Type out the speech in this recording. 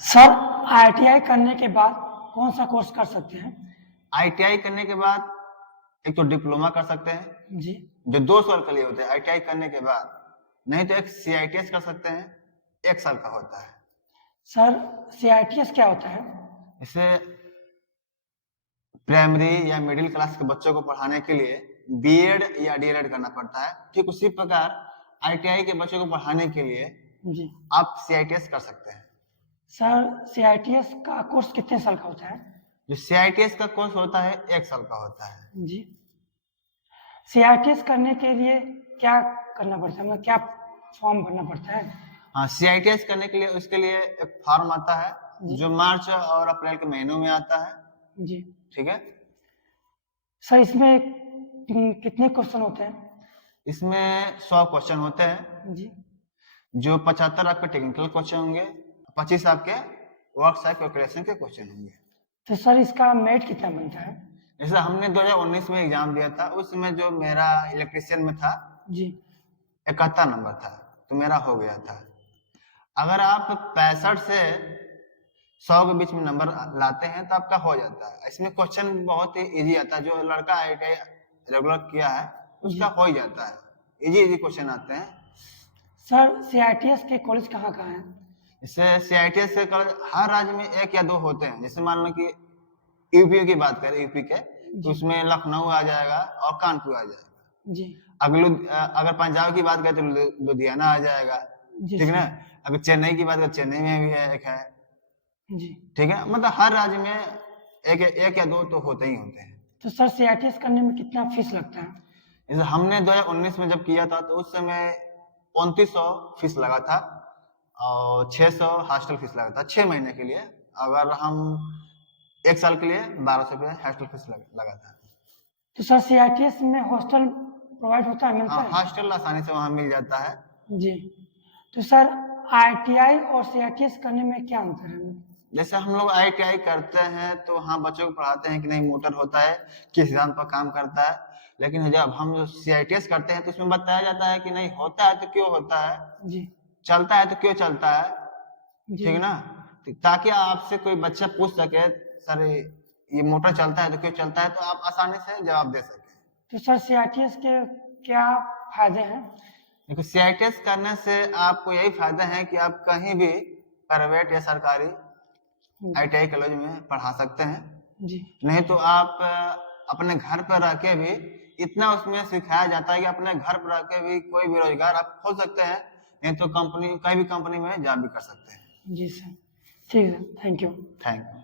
Sir ITI करने के बाद कौन सा कोर्स कर सकते हैं? आईटीआई करने के बाद एक तो डिप्लोमा कर सकते हैं जी। जो 2 साल के लिए होते हैं आईटीआई करने के बाद, नहीं तो एक सीआईटीएस कर सकते हैं, 1 साल का होता है। सर सीआईटीएस क्या होता है? इसे प्राइमरी या मिडिल क्लास के बच्चों को पढ़ाने के लिए बीएड या डीएलएड करना पड़ता है। ठीक उसी प्रकार आईटीआई के बच्चों को पढ़ाने के लिए जी। आप सीआईटीएस कर सकते हैं। सर सीआईटीएस का कोर्स कितने साल का होता है? जो सीआईटीएस का कोर्स होता है 1 साल का होता है। जी। सीआईटीएस करने के लिए क्या करना पड़ता है, मतलब क्या फॉर्म भरना पड़ता है? हाँ, सीआईटीएस करने के लिए उसके लिए एक फॉर्म आता है जो मार्च और अप्रैल के महीनों में आता है। जी। ठीक है। सर इसमें कितने क्वेश्चन होते हैं? इसमें 100 क्वेश्चन होते हैं। जी। जो 75 आपके टेक्निकल क्वेश्चन होंगे, 25 आपके वर्क कैलकुलेशन के क्वेश्चन होंगे। तो सर इसका मेरिट कितना बनता है? जैसे हमने 2019 में एग्जाम दिया था, उसमें जो मेरा इलेक्ट्रिशियन में था जी 71 नंबर था, तो मेरा हो गया था। अगर आप 65 से 100 के बीच में नंबर लाते हैं तो आपका हो जाता है। इसमें क्वेश्चन बहुत ही इजी आता है, जो लड़का आईटीआई रेगुलर किया है उसका हो ही जाता है। इजी क्वेश्चन आते हैं। सर सीआईटीएस के कॉलेज कहाँ कहाँ हैं? इससे सीआईटीएस के कॉलेज हर राज्य में 1 या 2 होते हैं। जैसे मान लो कि यूपी की बात करें, यूपी के, तो उसमें लखनऊ आ जाएगा और कानपुर आ जाएगा। जी। अगर पंजाब की बात करें तो लुधियाना आ जाएगा। ठीक है ना। अगर चेन्नई की बात करें, चेन्नई में भी है, एक है। जी। ठीक है, मतलब हर राज्य में एक या 2 तो होते ही होते हैं। तो सर सीआईटीएस करने में कितना फीस लगता है? जैसे हमने 2019 में जब किया था तो उस समय 2900 फीस लगा था और 600 हॉस्टल फीस लगा था 6 महीने के लिए। अगर हम 1 साल के लिए 1200 रुपये हॉस्टल फीस लगा था। तो सर सीआईटीएस में हॉस्टल प्रोवाइड होता है, मिलता हाँ, है? हॉस्टल आसानी से वहाँ मिल जाता है। जी। तो सर आईटीआई और सीआईटीएस करने में क्या अंतर है? जैसे हम लोग आईटीआई करते हैं तो हाँ बच्चों को पढ़ाते हैं कि नहीं मोटर होता है, किस सिद्धांत पर काम करता है। लेकिन जब हम सीआईटीएस करते हैं तो उसमें बताया जाता है कि नहीं होता है तो क्यों होता है, जी। चलता है तो क्यों चलता है। जी। ठीक ना। ताकि आपसे कोई बच्चा पूछ सके सर ये मोटर चलता है तो क्यों चलता है, तो आप आसानी से जवाब दे सके। तो सर सीआईटीएस के क्या फायदे हैं? देखो सीआईटीएस करने से आपको यही फायदा है कि आप कहीं भी प्राइवेट या सरकारी आईटीआई कॉलेज में पढ़ा सकते हैं। जी। नहीं तो आप अपने घर पर रह के भी इतना उसमें सिखाया जाता है कि अपने घर पर रह के भी कोई भी रोजगार आप खोल सकते हैं, नहीं तो कहीं भी कंपनी में जॉब भी कर सकते हैं। जी सर, ठीक है, थैंक यू। Thank you.